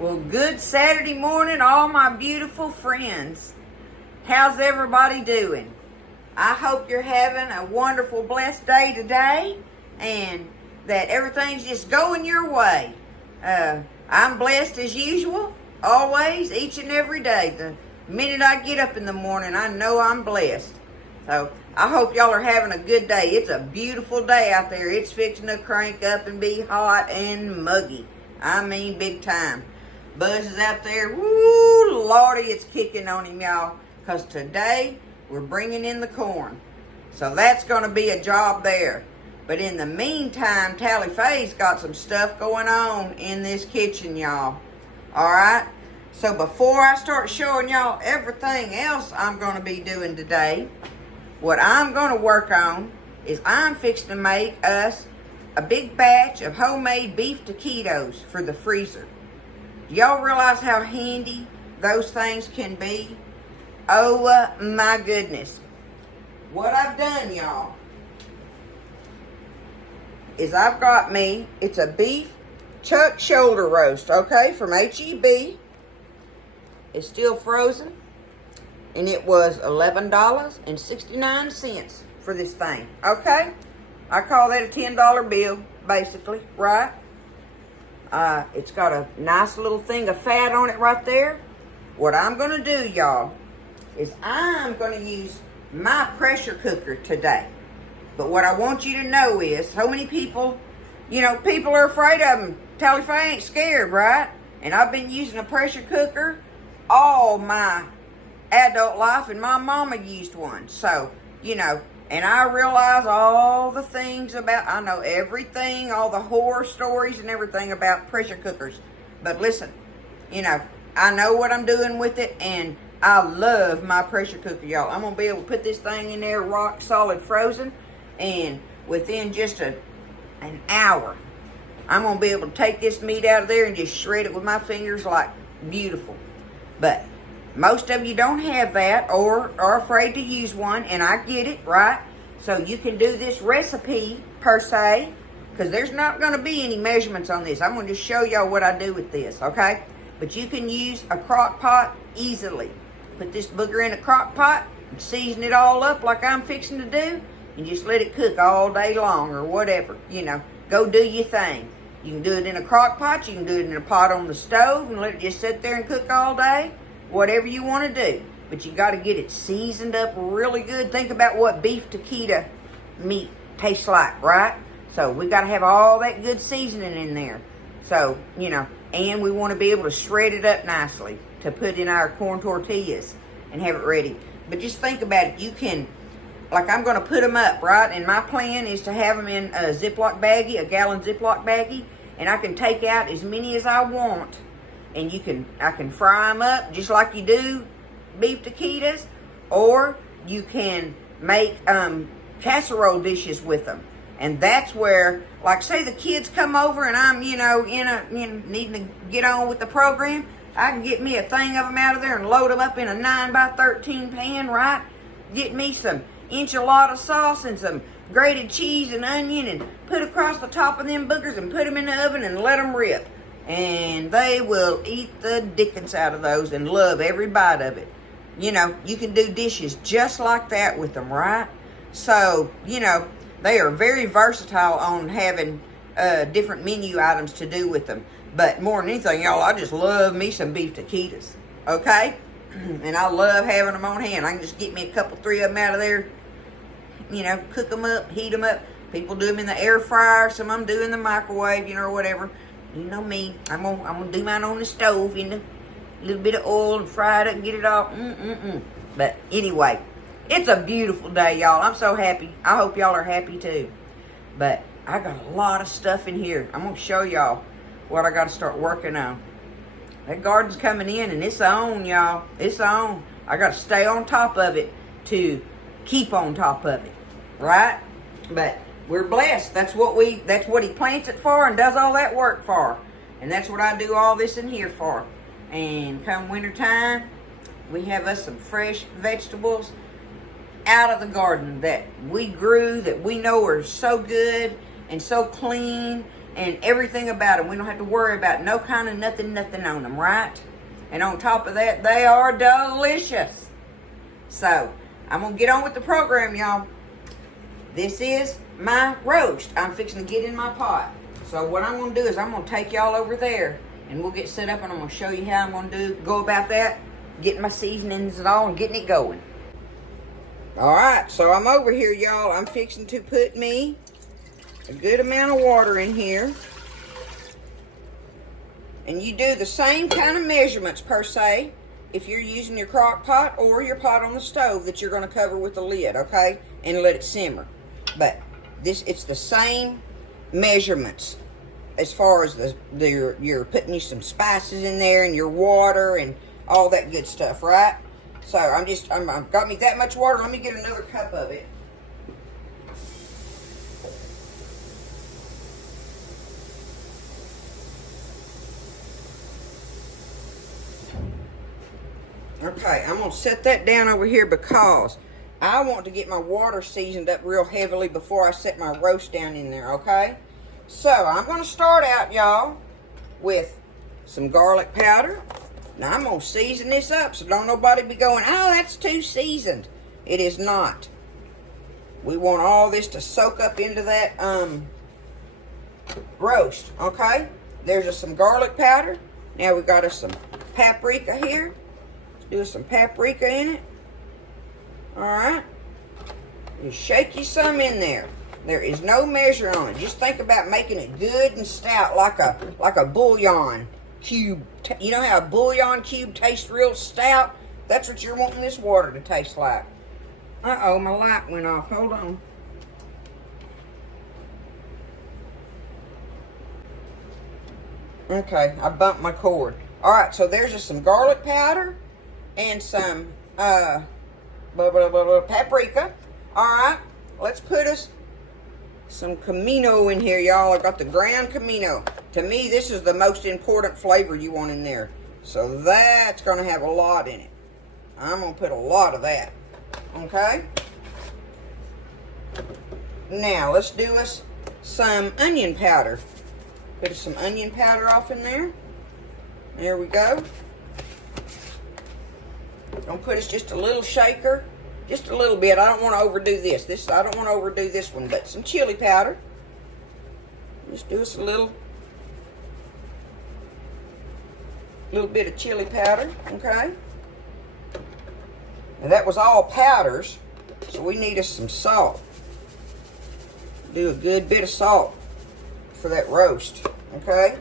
Well, good Saturday morning, all my beautiful friends. How's everybody doing? I hope you're having a wonderful, blessed day today and that everything's just going your way. I'm blessed as usual, always, each and every day. The minute I get up in the morning, I know I'm blessed. So I hope y'all are having a good day. It's a beautiful day out there. It's fixing to crank up and be hot and muggy. I mean big time. Buzz is out there. Woo, Lordy, it's kicking on him, y'all. Because today, we're bringing in the corn. So that's going to be a job there. But in the meantime, Tally Faye's got some stuff going on in this kitchen, y'all. Alright? So before I start showing y'all everything else I'm going to be doing today, what I'm going to work on is I'm fixing to make us a big batch of homemade beef taquitos for the freezer. Do y'all realize how handy those things can be? Oh my goodness. What I've done, y'all, is I've got me, it's a beef chuck shoulder roast, okay, from H-E-B. It's still frozen, and it was $11.69 for this thing, okay? I call that a $10 bill, basically, right? It's got a nice little thing of fat on it right there. What I'm going to do, y'all, is I'm going to use my pressure cooker today. But what I want you to know is, so many people, people are afraid of them. Tally Faye ain't scared, right? And I've been using a pressure cooker all my adult life, and my mama used one. So, and I realize all the things about, I know everything, all the horror stories and everything about pressure cookers. But listen, I know what I'm doing with it, and I love my pressure cooker, y'all. I'm going to be able to put this thing in there rock solid frozen, and within just an hour, I'm going to be able to take this meat out of there and just shred it with my fingers like beautiful. But most of you don't have that or are afraid to use one, and I get it, right? So you can do this recipe, per se, because there's not going to be any measurements on this. I'm going to just show y'all what I do with this, okay? But you can use a crock pot easily. Put this booger in a crock pot and season it all up like I'm fixing to do, and just let it cook all day long or whatever. Go do your thing. You can do it in a crock pot. You can do it in a pot on the stove and let it just sit there and cook all day. Whatever you want to do. But you got to get it seasoned up really good. Think about what beef taquito meat tastes like, right? So we got to have all that good seasoning in there. So, and we want to be able to shred it up nicely to put in our corn tortillas and have it ready. But just think about it. You can, like I'm going to put them up, right? And my plan is to have them in a Ziploc baggie, a gallon Ziploc baggie. And I can take out as many as I want. And I can fry them up just like you do beef taquitos, or you can make casserole dishes with them. And that's where, like, say the kids come over and I'm, needing to get on with the program, I can get me a thing of them out of there and load them up in a 9x13 pan, right? Get me some enchilada sauce and some grated cheese and onion and put across the top of them boogers and put them in the oven and let them rip. And they will eat the dickens out of those and love every bite of it. You can do dishes just like that with them, right? So, they are very versatile on having different menu items to do with them. But more than anything, y'all, I just love me some beef taquitos, okay? And I love having them on hand. I can just get me a couple, 3 of them out of there, cook them up, heat them up. People do them in the air fryer. Some of them do in the microwave, or whatever. You know me, I'm gonna do mine on the stove in a little bit of oil and fry it up and get it all. But anyway, it's a beautiful day, y'all. I'm so happy. I hope y'all are happy too. But I got a lot of stuff in here. I'm gonna show y'all what I got to start working on. That garden's coming in and it's on, y'all. It's on. I got to stay on top of it to keep on top of it, right? But we're blessed. That's what he plants it for and does all that work for. And that's what I do all this in here for. And come winter time, we have us some fresh vegetables out of the garden that we grew, that we know are so good and so clean and everything about them. We don't have to worry about no kind of nothing on them, right? And on top of that, they are delicious. So, I'm going to get on with the program, y'all. This is my roast. I'm fixing to get in my pot. So, what I'm going to do is I'm going to take y'all over there, and we'll get set up, and I'm going to show you how I'm going to go about that, getting my seasonings and all, and getting it going. Alright, so I'm over here, y'all. I'm fixing to put me a good amount of water in here. And you do the same kind of measurements, per se, if you're using your crock pot or your pot on the stove that you're going to cover with the lid, okay? And let it simmer. But it's the same measurements as far as you're putting you some spices in there and your water and all that good stuff, right? So I've got me that much water. Let me get another cup of it. Okay, I'm going to set that down over here because I want to get my water seasoned up real heavily before I set my roast down in there, okay? So, I'm going to start out, y'all, with some garlic powder. Now, I'm going to season this up so don't nobody be going, oh, that's too seasoned. It is not. We want all this to soak up into that roast, okay? There's just some garlic powder. Now, we've got us some paprika here. Do some paprika in it. Alright. Just shake you some in there. There is no measure on it. Just think about making it good and stout like a bouillon cube. You know how a bouillon cube tastes real stout? That's what you're wanting this water to taste like. Uh-oh, my light went off. Hold on. Okay, I bumped my cord. Alright, so there's just some garlic powder and some paprika. Alright, let's put us some comino in here, y'all. I got the ground comino. To me, this is the most important flavor you want in there. So that's going to have a lot in it. I'm going to put a lot of that. Okay? Now, let's do us some onion powder. Put some onion powder off in there. There we go. Gonna put us just a little shaker. Just a little bit. I don't want to overdo this. I don't want to overdo this one, but some chili powder. Just do us a little bit of chili powder, okay? Now that was all powders, so we need us some salt. Do a good bit of salt for that roast, okay?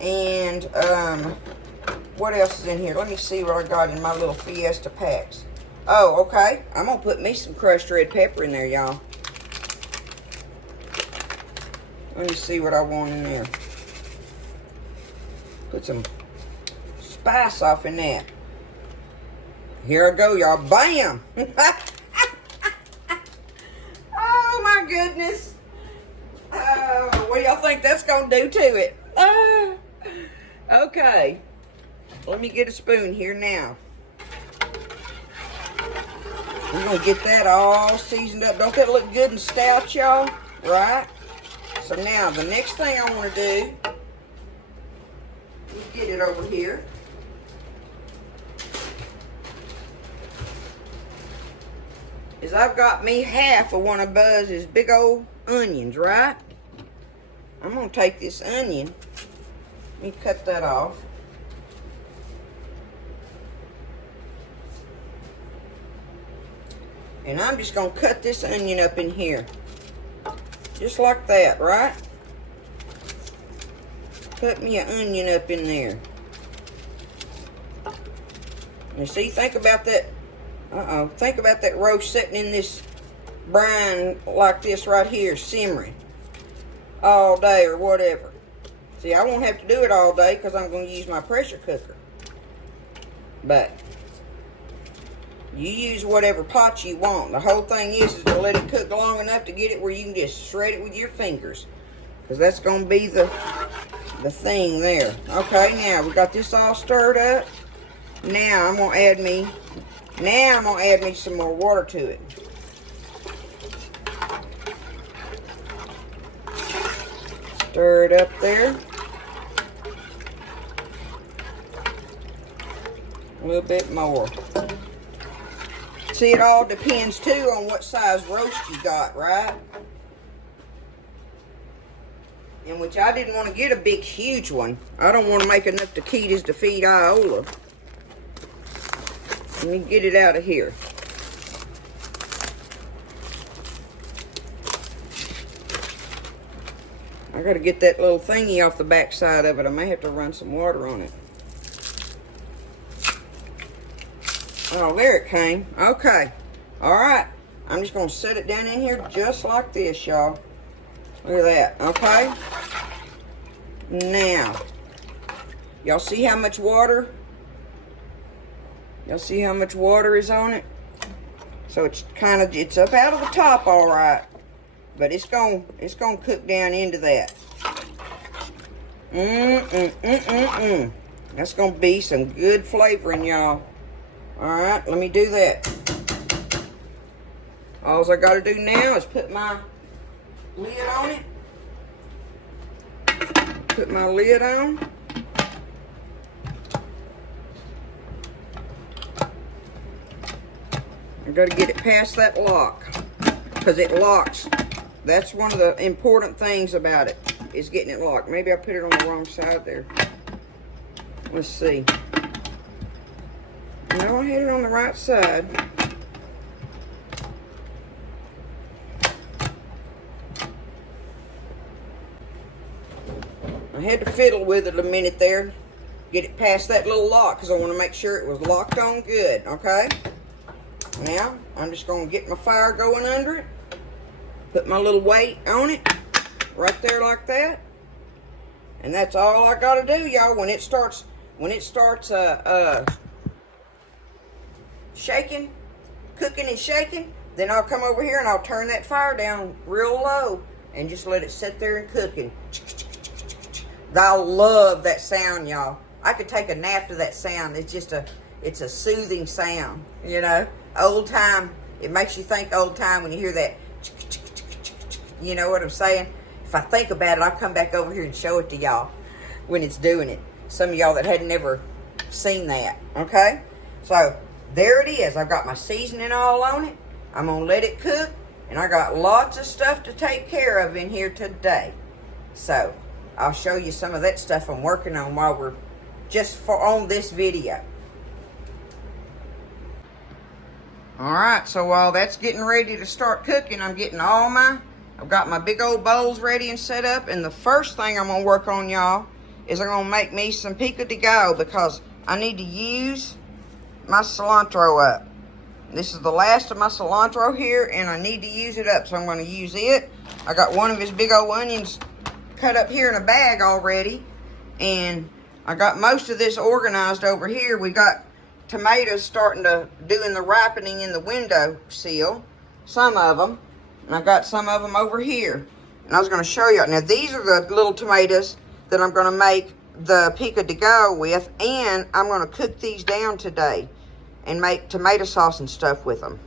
And what else is in here? Let me see what I got in my little Fiesta packs. Oh, okay. I'm going to put me some crushed red pepper in there, y'all. Let me see what I want in there. Put some spice off in that. Here I go, y'all. Bam! Oh, my goodness. What do y'all think that's going to do to it? Okay. Let me get a spoon here now. We're going to get that all seasoned up. Don't that look good and stout, y'all? Right? So now, the next thing I want to do, let's get it over here. Is I've got me half of one of Buzz's big old onions, right? I'm going to take this onion. Let me cut that off. And I'm just going to cut this onion up in here. Just like that, right? Cut me an onion up in there. And see, think about that. Think about that roast sitting in this brine like this right here, simmering all day or whatever. See, I won't have to do it all day because I'm going to use my pressure cooker. But you use whatever pot you want. The whole thing is to let it cook long enough to get it where you can just shred it with your fingers. Because that's going to be the thing there. Okay, now we got this all stirred up. Now I'm going to add me some more water to it. Stir it up there. A little bit more. See, it all depends too on what size roast you got, right? And which I didn't want to get a big, huge one. I don't want to make enough taquitos to feed Iola. Let me get it out of here. I got to get that little thingy off the back side of it. I may have to run some water on it. Oh, there it came. Okay. All right. I'm just going to set it down in here just like this, y'all. Look at that. Okay. Now, y'all see how much water? Y'all see how much water is on it? So it's it's up out of the top, all right. But it's gonna cook down into that. That's gonna be some good flavoring, y'all. All right, let me do that. All I gotta do now is put my lid on it. Put my lid on. I gotta get it past that lock, because it locks. That's one of the important things about it, is getting it locked. Maybe I put it on the wrong side there. Let's see. No, I had it on the right side. I had to fiddle with it a minute there. Get it past that little lock, because I want to make sure it was locked on good, okay? Now, I'm just going to get my fire going under it. Put my little weight on it, right there like that. And that's all I got to do, y'all. When it starts shaking, cooking and shaking, then I'll come over here and I'll turn that fire down real low and just let it sit there and cooking. I love that sound, y'all. I could take a nap to that sound. It's a soothing sound, you know. Old time. It makes you think old time when you hear that. You know what I'm saying? If I think about it, I'll come back over here and show it to y'all when it's doing it. Some of y'all that had never seen that, okay? So, there it is. I've got my seasoning all on it. I'm going to let it cook. And I got lots of stuff to take care of in here today. So, I'll show you some of that stuff I'm working on while we're on this video. Alright, so while that's getting ready to start cooking, I've got my big old bowls ready and set up. And the first thing I'm going to work on, y'all, is I'm going to make me some pico de gallo, because I need to use my cilantro up. This is the last of my cilantro here, and I need to use it up, so I'm going to use it. I got one of his big old onions cut up here in a bag already, and I got most of this organized over here. We got tomatoes starting to doing the ripening in the window sill, some of them, and I got some of them over here. And I was going to show you. Now these are the little tomatoes that I'm going to make the pico de gallo with, and I'm going to cook these down today and make tomato sauce and stuff with them.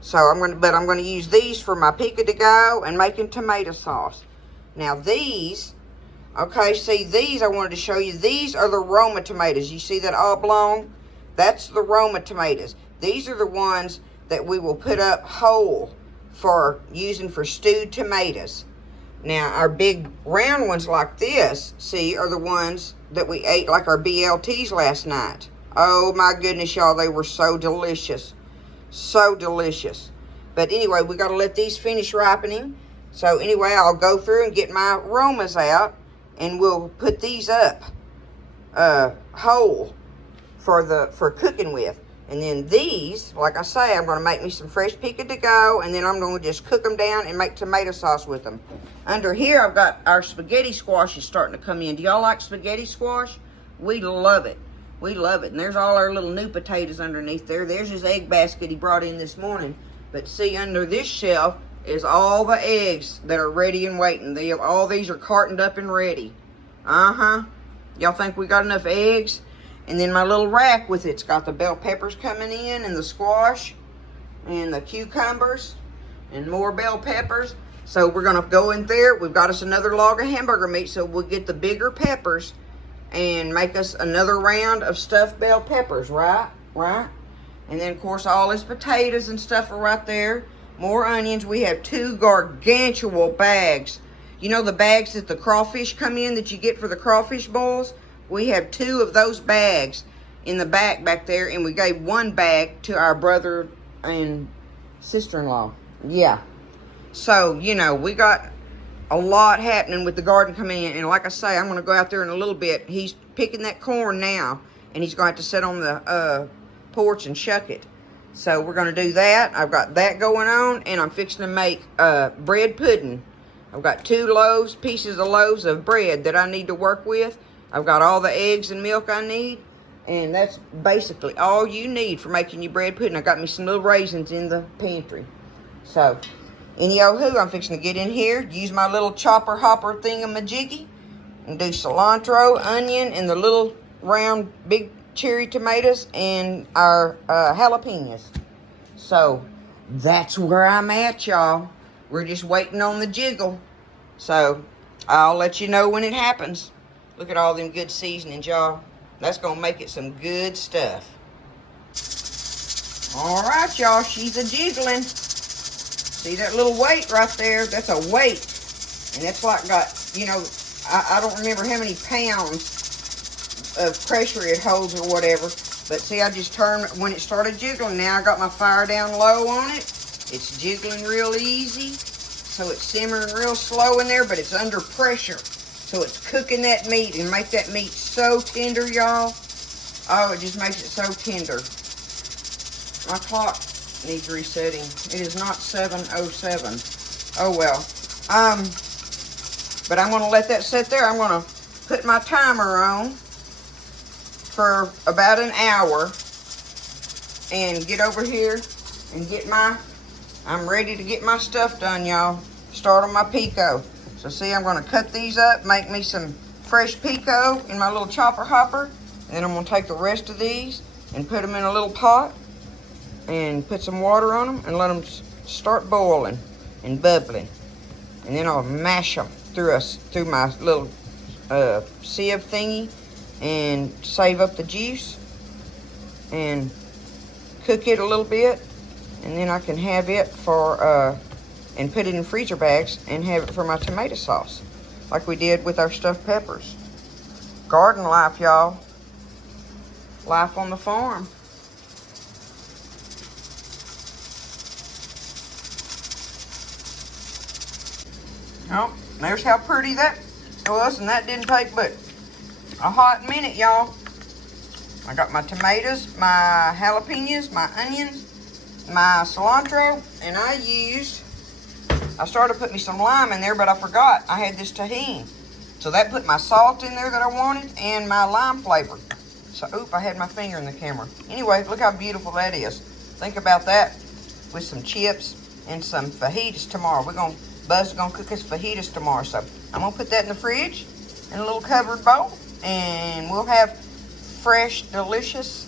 So I'm going to use these for my pico de gallo and making tomato sauce. Now these, okay, see these I wanted to show you. These are the Roma tomatoes. You see that oblong? That's the Roma tomatoes. These are the ones that we will put up whole for using for stewed tomatoes. Now our big round ones like this, see, are the ones that we ate like our BLTs last night. Oh my goodness, y'all, they were so delicious. So delicious. But anyway, we got to let these finish ripening. So anyway, I'll go through and get my Romas out, and we'll put these up whole for cooking with. And then these, like I say, I'm going to make me some fresh pico de gallo, and then I'm going to just cook them down and make tomato sauce with them. Under here, I've got our spaghetti squash is starting to come in. Do y'all like spaghetti squash? We love it. We love it. And there's all our little new potatoes underneath there. There's his egg basket he brought in this morning. But see, under this shelf is all the eggs that are ready and waiting. All these are cartoned up and ready. Y'all think we got enough eggs? And then my little rack with it's got the bell peppers coming in, and the squash, and the cucumbers, and more bell peppers. So we're gonna go in there. We've got us another log of hamburger meat, so we'll get the bigger peppers and make us another round of stuffed bell peppers, right? Right? And then, of course, all his potatoes and stuff are right there. More onions. We have 2 gargantuan bags. You know the bags that the crawfish come in that you get for the crawfish boils? We have 2 of those bags in the back there, and we gave 1 bag to our brother and sister-in-law. Yeah. So, you know, we got a lot happening with the garden coming in. And like I say, I'm going to go out there in a little bit. He's picking that corn now, and he's going to have to sit on the porch and shuck it. So we're going to do that. I've got that going on, and I'm fixing to make bread pudding. I've got 2 pieces of loaves of bread that I need to work with. I've got all the eggs and milk I need, and that's basically all you need for making your bread pudding. I got me some little raisins in the pantry. So, any-oh-hoo, I'm fixing to get in here, use my little chopper hopper thingamajiggy, and do cilantro, onion, and the little round big cherry tomatoes, and our jalapenos. So, that's where I'm at, y'all. We're just waiting on the jiggle. So, I'll let you know when it happens. Look at all them good seasonings, y'all. That's going to make it some good stuff. All right, y'all. She's a-jiggling. See that little weight right there? That's a weight. And that's like got, you know, I don't remember how many pounds of pressure it holds or whatever. But see, I just turned, when it started jiggling, now I got my fire down low on it. It's jiggling real easy. So it's simmering real slow in there, but it's under pressure. So it's cooking that meat and make that meat so tender, y'all. Oh, it just makes it so tender. My clock needs resetting. It is not 7:07. Oh well. But I'm gonna let that sit there. I'm gonna put my timer on for about an hour and get over here and get I'm ready to get my stuff done, y'all. Start on my pico. So see, I'm gonna cut these up, make me some fresh pico in my little chopper hopper. And then I'm gonna take the rest of these and put them in a little pot and put some water on them and let them start boiling and bubbling. And then I'll mash them through my little sieve thingy and save up the juice and cook it a little bit, and then I can have it for and put it in freezer bags and have it for my tomato sauce like we did with our stuffed peppers. Garden life, y'all. Life on the farm. Oh, there's how pretty that was, and that didn't take but a hot minute, y'all. I got my tomatoes, my jalapenos, my onions, my cilantro, and I started putting me some lime in there, but I forgot I had this tahini. So that put my salt in there that I wanted and my lime flavor. So, oop, I had my finger in the camera. Anyway, look how beautiful that is. Think about that with some chips and some fajitas tomorrow. Buzz is gonna cook us fajitas tomorrow. So I'm gonna put that in the fridge in a little covered bowl, and we'll have fresh, delicious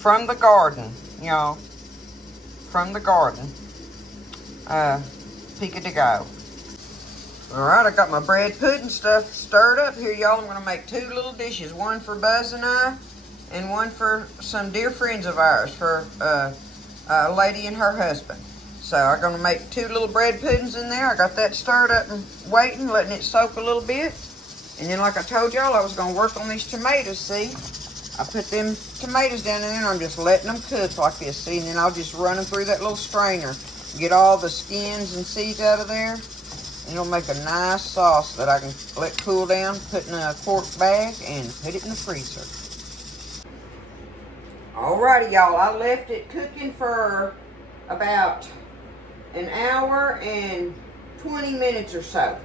from the garden, y'all. From the garden. Pico de go. Alright, I got my bread pudding stuff stirred up here, y'all. I'm gonna make 2 little dishes, one for Buzz and I, and one for some dear friends of ours, for a lady and her husband. So I'm gonna make 2 little bread puddings in there. I got that stirred up and waiting, letting it soak a little bit. And then, like I told y'all, I was gonna work on these tomatoes, see? I put them tomatoes down in there and I'm just letting them cook like this, see? And then I'll just run them through that little strainer, get all the skins and seeds out of there. And it'll make a nice sauce that I can let cool down, put in a quart bag, and put it in the freezer. Alrighty, y'all, I left it cooking for about an hour and 20 minutes or so.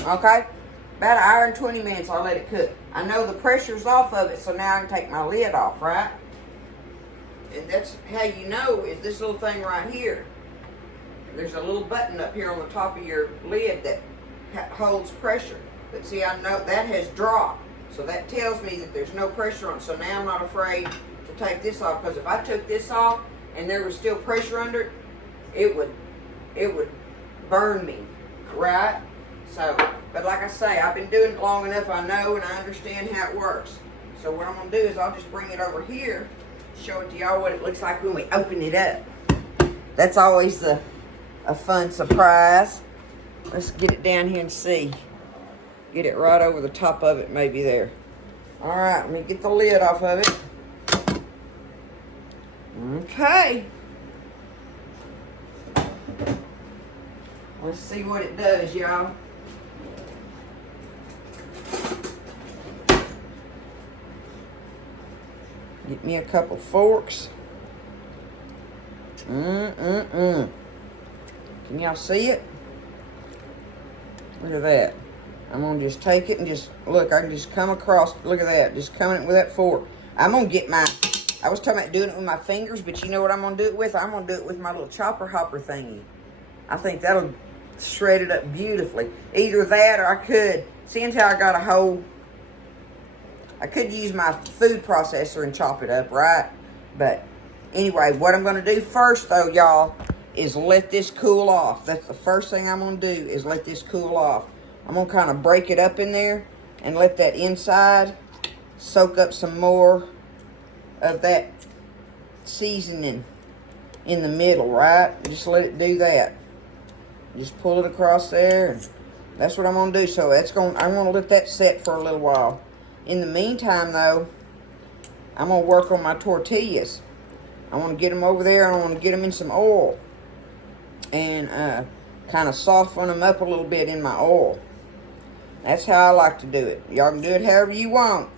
Okay? About an hour and 20 minutes I let it cook. I know the pressure's off of it, so now I can take my lid off, right? And that's how you know is this little thing right here. There's a little button up here on the top of your lid that holds pressure. But see, I know that has dropped. So that tells me that there's no pressure on it. So now I'm not afraid to take this off. Because if I took this off and there was still pressure under it, it would burn me, right? So, but like I say, I've been doing it long enough, I know and I understand how it works. So what I'm gonna do is I'll just bring it over here, show it to y'all what it looks like when we open it up. That's always a fun surprise. Let's get it down here and see. Get it right over the top of it, maybe there. All right, let me get the lid off of it. Okay. Let's see what it does, y'all. Get me a couple forks. Can y'all see it? Look at that. I'm going to just take it and just, look, I can just come across, look at that, just coming with that fork. I'm going to get my, I was talking about doing it with my fingers, but you know what I'm going to do it with? I'm going to do it with my little chopper hopper thingy. I think that'll shred it up beautifully. Either that or I could, seeing how I got a whole, I could use my food processor and chop it up, right? But anyway, what I'm going to do first, though, y'all, is let this cool off. That's the first thing I'm going to do is let this cool off. I'm going to kind of break it up in there and let that inside soak up some more of that seasoning in the middle, right? Just let it do that. Just pull it across there. And that's what I'm going to do. So I'm going to let that set for a little while. In the meantime, though, I'm going to work on my tortillas. I want to get them over there, and I want to get them in some oil. And kind of soften them up a little bit in my oil. That's how I like to do it. Y'all can do it however you want.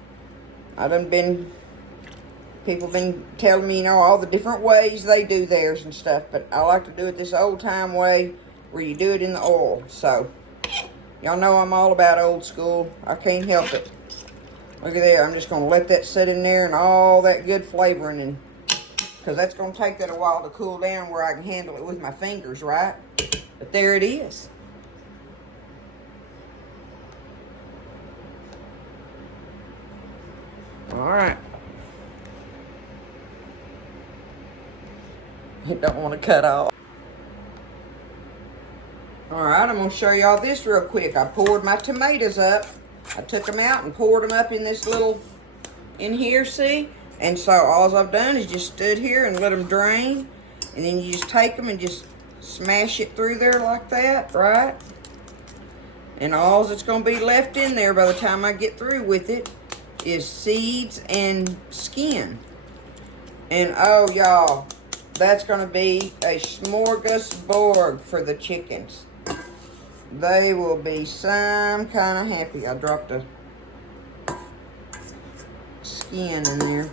People been telling me, you know, all the different ways they do theirs and stuff. But I like to do it this old time way where you do it in the oil. So, y'all know I'm all about old school. I can't help it. Look at there. I'm just going to let that sit in there and all that good flavoring. And because that's going to take that a while to cool down where I can handle it with my fingers, right? But there it is. All right. I don't want to cut off. All right, I'm going to show y'all this real quick. I poured my tomatoes up. I took them out and poured them up in this little, in here, see? And so all I've done is just stood here and let them drain. And then you just take them and just smash it through there like that, right? And all that's going to be left in there by the time I get through with it is seeds and skin. And oh, y'all, that's going to be a smorgasbord for the chickens. They will be some kind of happy. I dropped a skin in there.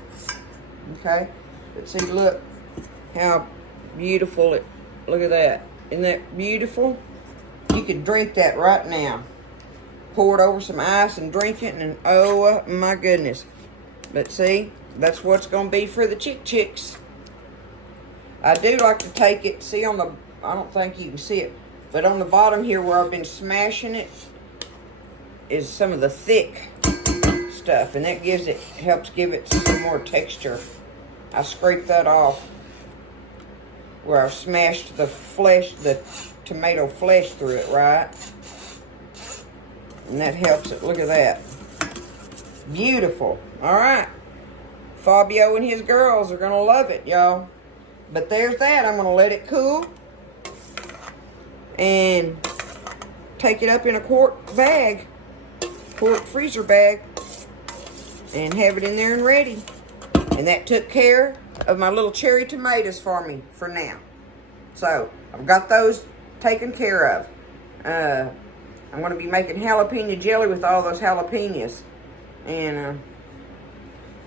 Okay? But see, look how beautiful it, look at that. Isn't that beautiful? You could drink that right now. Pour it over some ice and drink it, and oh my goodness. But see, that's what's going to be for the chicks. I do like to take it, see on the, I don't think you can see it, but on the bottom here where I've been smashing it is some of the thick stuff, and that gives it, helps give it some more texture. I scrape that off where I've smashed the flesh, the tomato flesh through it, right? And that helps it. Look at that. Beautiful. All right. Fabio and his girls are going to love it, y'all. But there's that. I'm going to let it cool. And take it up in a quart bag. Quart freezer bag. And have it in there and ready. And that took care of my little cherry tomatoes for me for now. So, I've got those taken care of. I'm going to be making jalapeno jelly with all those jalapenos. And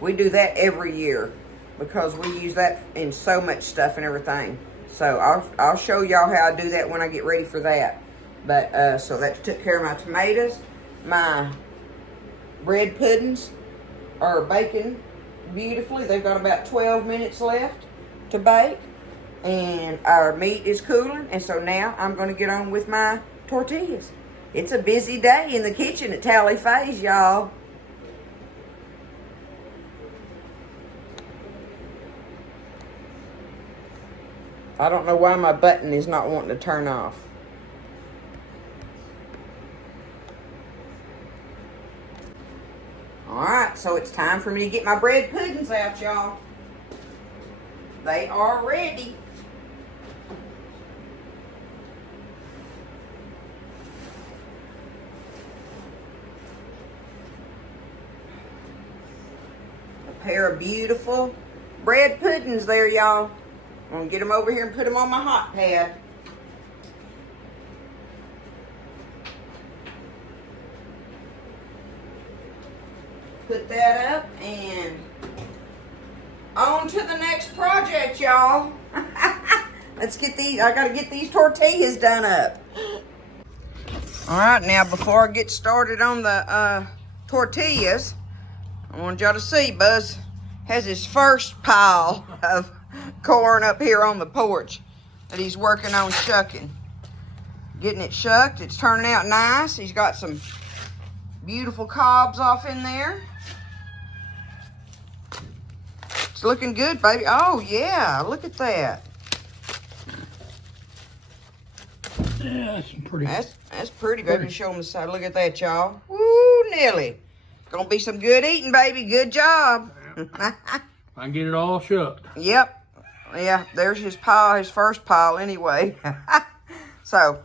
we do that every year because we use that in so much stuff and everything. So I'll show y'all how I do that when I get ready for that. But so that took care of my tomatoes. My bread puddings are baking beautifully. They've got about 12 minutes left to bake. And our meat is cooling. And so now I'm going to get on with my tortillas. It's a busy day in the kitchen at Tally Faye's, y'all. I don't know why my button is not wanting to turn off. so it's time for me to get my bread puddings out, y'all. They are ready. A pair of beautiful bread puddings there, y'all. I'm gonna get them over here and put them on my hot pad. Put that up and on to the next project, y'all. Let's get these, I gotta get these tortillas done up. All right, now before I get started on the tortillas, I want y'all to see Buzz has his first pile of corn up here on the porch that he's working on shucking. Getting it shucked, it's turning out nice. He's got some beautiful cobs off in there. It's looking good, baby. Oh yeah, look at that. Yeah, that's pretty. That's pretty, baby. Show them the side. Look at that, y'all. Woo, Nelly. Gonna be some good eating, baby. Good job. I can get it all shucked. Yep. Yeah, there's his pile, his first pile anyway. So,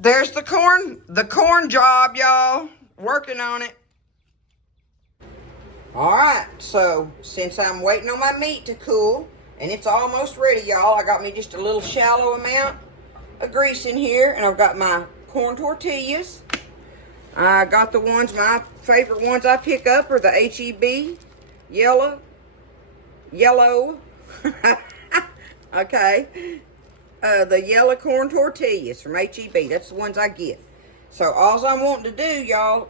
there's the corn job, y'all. Working on it. All right, so since I'm waiting on my meat to cool, and it's almost ready, y'all, I got me just a little shallow amount of grease in here, and I've got my corn tortillas. I got the ones, my favorite ones I pick up are the H-E-B, yellow, okay, the yellow corn tortillas from H-E-B. That's the ones I get. So all I'm wanting to do, y'all,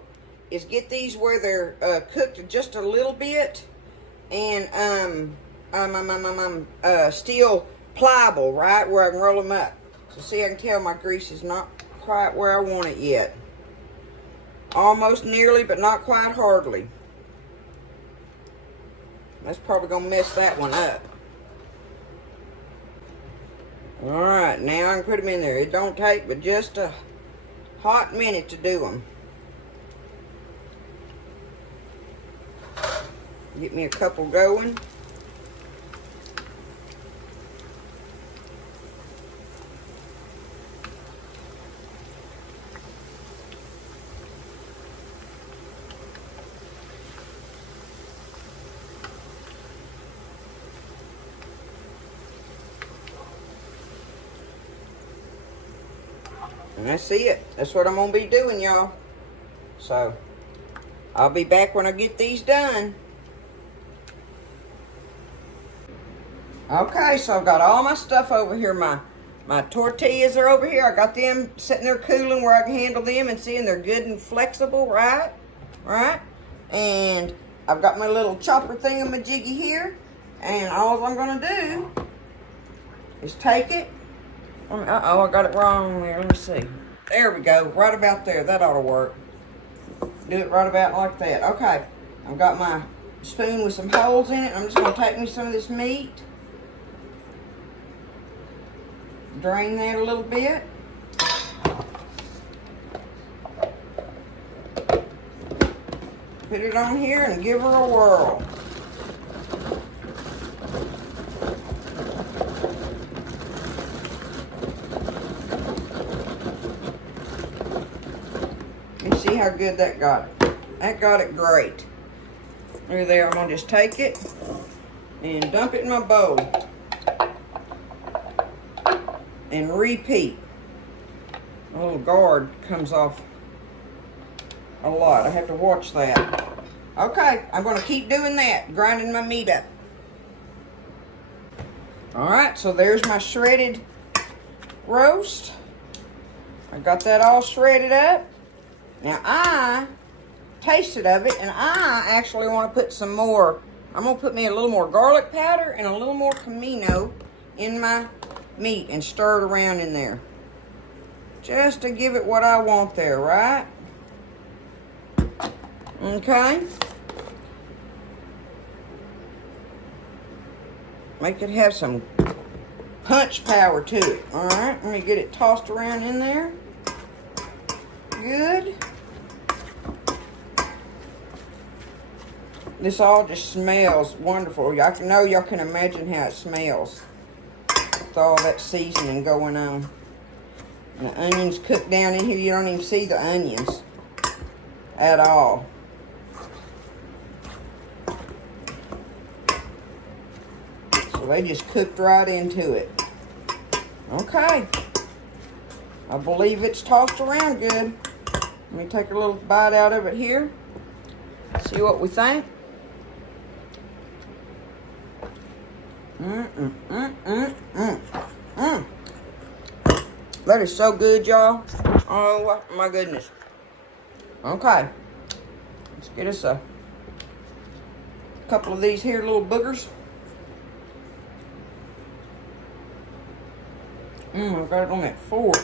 is get these where they're cooked just a little bit and still pliable, right, where I can roll them up. So see, I can tell my grease is not quite where I want it yet. Almost nearly, but not quite hardly. That's probably gonna mess that one up. All right, now I can put them in there. It don't take but just a hot minute to do them. Get me a couple going. And that's it. That's what I'm going to be doing, y'all. So, I'll be back when I get these done. Okay, so I've got all my stuff over here. My tortillas are over here. I got them sitting there cooling where I can handle them and seeing they're good and flexible, right? Right? And I've got my little chopper thingamajiggy here. And all I'm going to do is take it. Uh-oh, I got it wrong there. Let me see. There we go. Right about there. That ought to work. Do it right about like that. Okay. I've got my spoon with some holes in it. I'm just going to take me some of this meat. Drain that a little bit. Put it on here and give her a whirl. You see how good that got it. That got it great. Over there, I'm going to just take it and dump it in my bowl. And repeat. A little guard comes off a lot. I have to watch that. Okay, I'm going to keep doing that, grinding my meat up. Alright, so there's my shredded roast. I got that all shredded up. Now I tasted of it, and I actually want to put some more. I'm going to put me a little more garlic powder and a little more comino in my meat and stir it around in there. Just to give it what I want there, right? Okay. Make it have some punch power to it. Alright, let me get it tossed around in there. Good. This all just smells wonderful. I know y'all can imagine how it smells with all that seasoning going on. And the onions cooked down in here. You don't even see the onions at all. So they just cooked right into it. Okay. I believe it's tossed around good. Let me take a little bite out of it here. See what we think. That is so good, y'all. Oh my goodness. Okay. Let's get us a couple of these here little boogers. I've got it on that fork.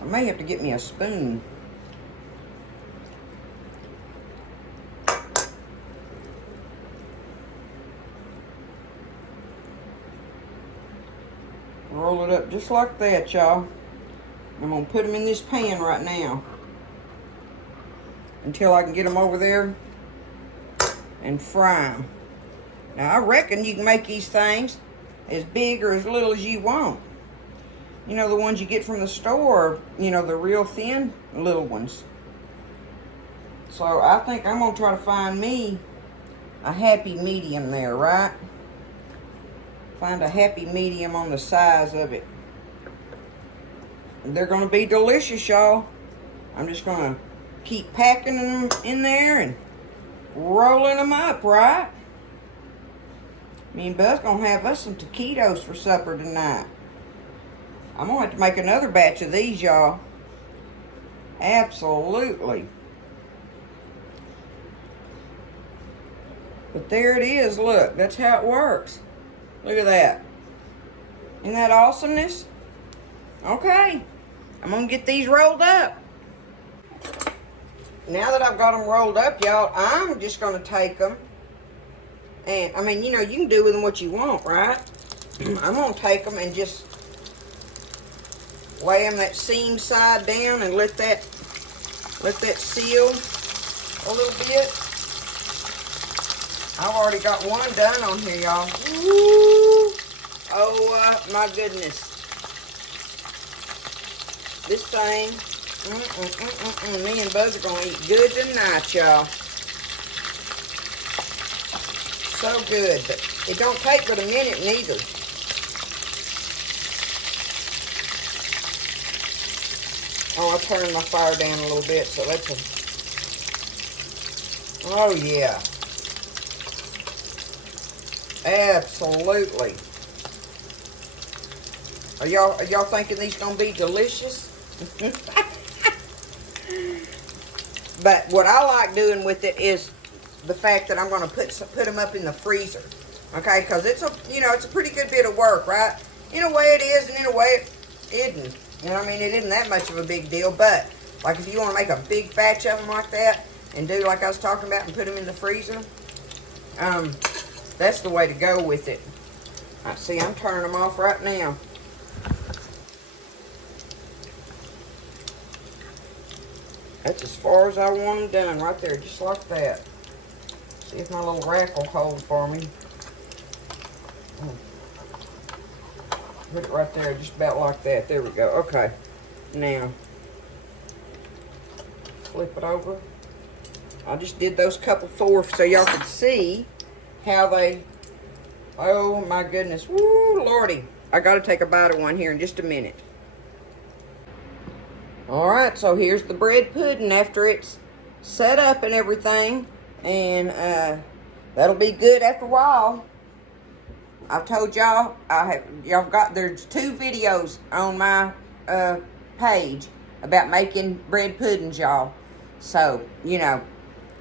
I may have to get me a spoon. Roll it up just like that, y'all. I'm going to put them in this pan right now until I can get them over there and fry them. Now, I reckon you can make these things as big or as little as you want. You know, the ones you get from the store, you know, the real thin little ones. So, I think I'm going to try to find me a happy medium there, right? Find a happy medium on the size of it. They're going to be delicious, y'all. I'm just going to keep packing them in there and rolling them up, right? Me and Buzz going to have us some taquitos for supper tonight. I'm going to have to make another batch of these, y'all. Absolutely. But there it is. Look, that's how it works. Look at that. Isn't that awesomeness? Okay. I'm going to get these rolled up. Now that I've got them rolled up, y'all, I'm just going to take them. And, I mean, you know, you can do with them what you want, right? I'm going to take them and just lay them that seam side down and let that seal a little bit. I've already got one done on here, y'all. Woo! Oh, my goodness. This thing, me and Buzz are going to eat good tonight, y'all. So good, but it don't take but a minute neither. Oh, I turned my fire down a little bit, so that's a... Oh, yeah. Absolutely. Are y'all thinking these gonna be delicious? But what I like doing with it is the fact that I'm gonna put them up in the freezer. Okay, because it's a pretty good bit of work, right? In a way it is, and in a way it isn't. You know what I mean? It isn't that much of a big deal, but like if you want to make a big batch of them like that and do like I was talking about and put them in the freezer, that's the way to go with it. I see I'm turning them off right now. That's as far as I want them done, right there, just like that. See if my little rack will hold for me. Put it right there, just about like that. There we go. Okay. Now, flip it over. I just did those couple fourths so y'all could see how they... Oh, my goodness. Woo, Lordy. I got to take a bite of one here in just a minute. All right, so here's the bread pudding after it's set up and everything. And that'll be good after a while. I've told y'all, there's 2 videos on my page about making bread puddings, y'all. So, you know,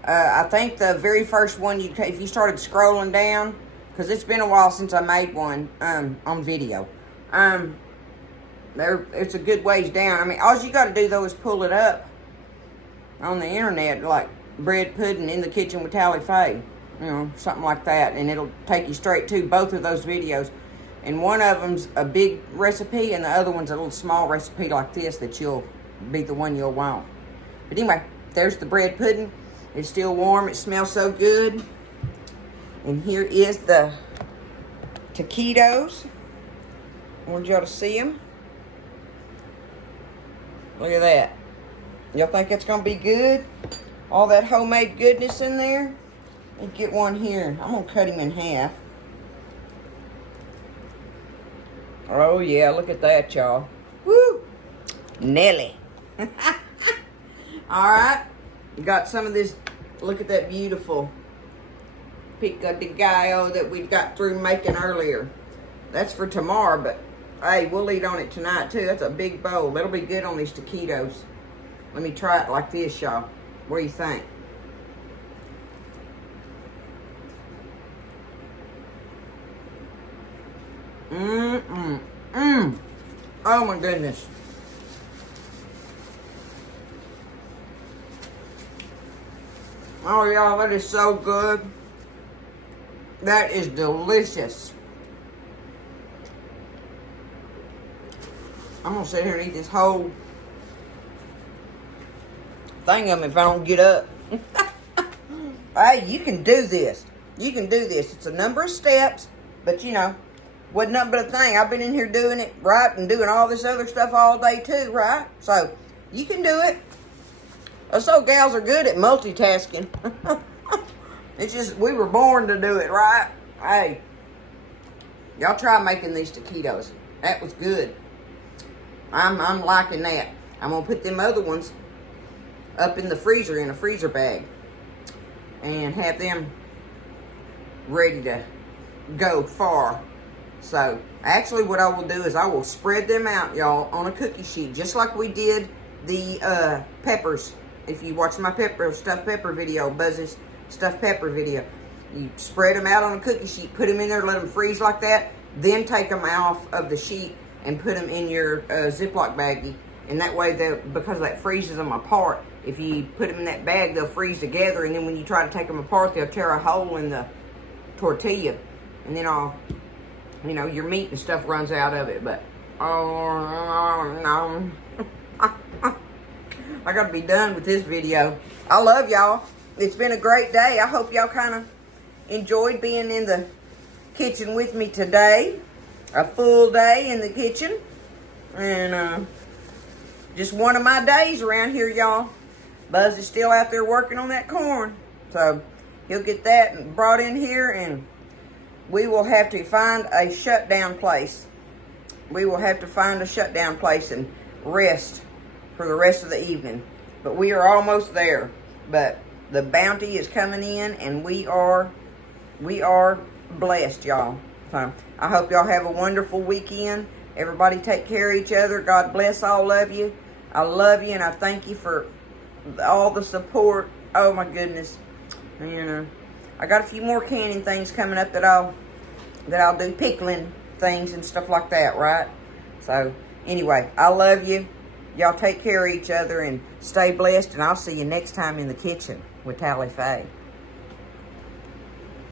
I think the very first one, if you started scrolling down, because it's been a while since I made one on video. It's a good ways down. I mean, all you got to do, though, is pull it up on the internet, like bread pudding in the kitchen with Tally Faye. You know, something like that, and it'll take you straight to both of those videos. And one of them's a big recipe, and the other one's a little small recipe like this that you'll be the one you'll want. But anyway, there's the bread pudding. It's still warm. It smells so good. And here is the taquitos. I want y'all to see them. Look at that. Y'all think it's going to be good? All that homemade goodness in there? Let me get one here. I'm going to cut him in half. Oh, yeah. Look at that, y'all. Woo! Nelly. Alright. Got some of this. Look at that beautiful pico de gallo that we got through making earlier. That's for tomorrow, but hey, we'll eat on it tonight too. That's a big bowl. That'll be good on these taquitos. Let me try it like this, y'all. What do you think? Oh my goodness. Oh y'all, that is so good. That is delicious. I'm gonna sit here and eat this whole thing of them if I don't get up. Hey, you can do this. You can do this. It's a number of steps, but you know, wasn't nothing but a thing. I've been in here doing it, right, and doing all this other stuff all day too, right? So, you can do it. Us old gals are good at multitasking. It's just, we were born to do it, right? Hey, y'all try making these taquitos. That was good. I'm liking that. I'm going to put them other ones up in the freezer, in a freezer bag. And have them ready to go far. So, actually what I will do is I will spread them out, y'all, on a cookie sheet. Just like we did the peppers. If you watch my stuffed pepper video, Buzz's stuffed pepper video. You spread them out on a cookie sheet, put them in there, let them freeze like that. Then take them off of the sheet and put them in your Ziploc baggie. And that way, because that freezes them apart, if you put them in that bag, they'll freeze together. And then when you try to take them apart, they'll tear a hole in the tortilla. And then you know, your meat and stuff runs out of it. But, oh, no. I got to be done with this video. I love y'all. It's been a great day. I hope y'all kind of enjoyed being in the kitchen with me today. A full day in the kitchen. And just one of my days around here, y'all. Buzz is still out there working on that corn. So he'll get that brought in here, and we will have to find a shutdown place. We will have to find a shutdown place and rest for the rest of the evening. But we are almost there. But the bounty is coming in, and we are blessed, y'all. So I hope y'all have a wonderful weekend. Everybody take care of each other. God bless all of you. I love you, and I thank you for all the support. Oh my goodness. You know, I got a few more canning things coming up that I'll do, pickling things and stuff like that, right? So anyway, I love you. Y'all take care of each other and stay blessed, and I'll see you next time in the kitchen with Tally Faye.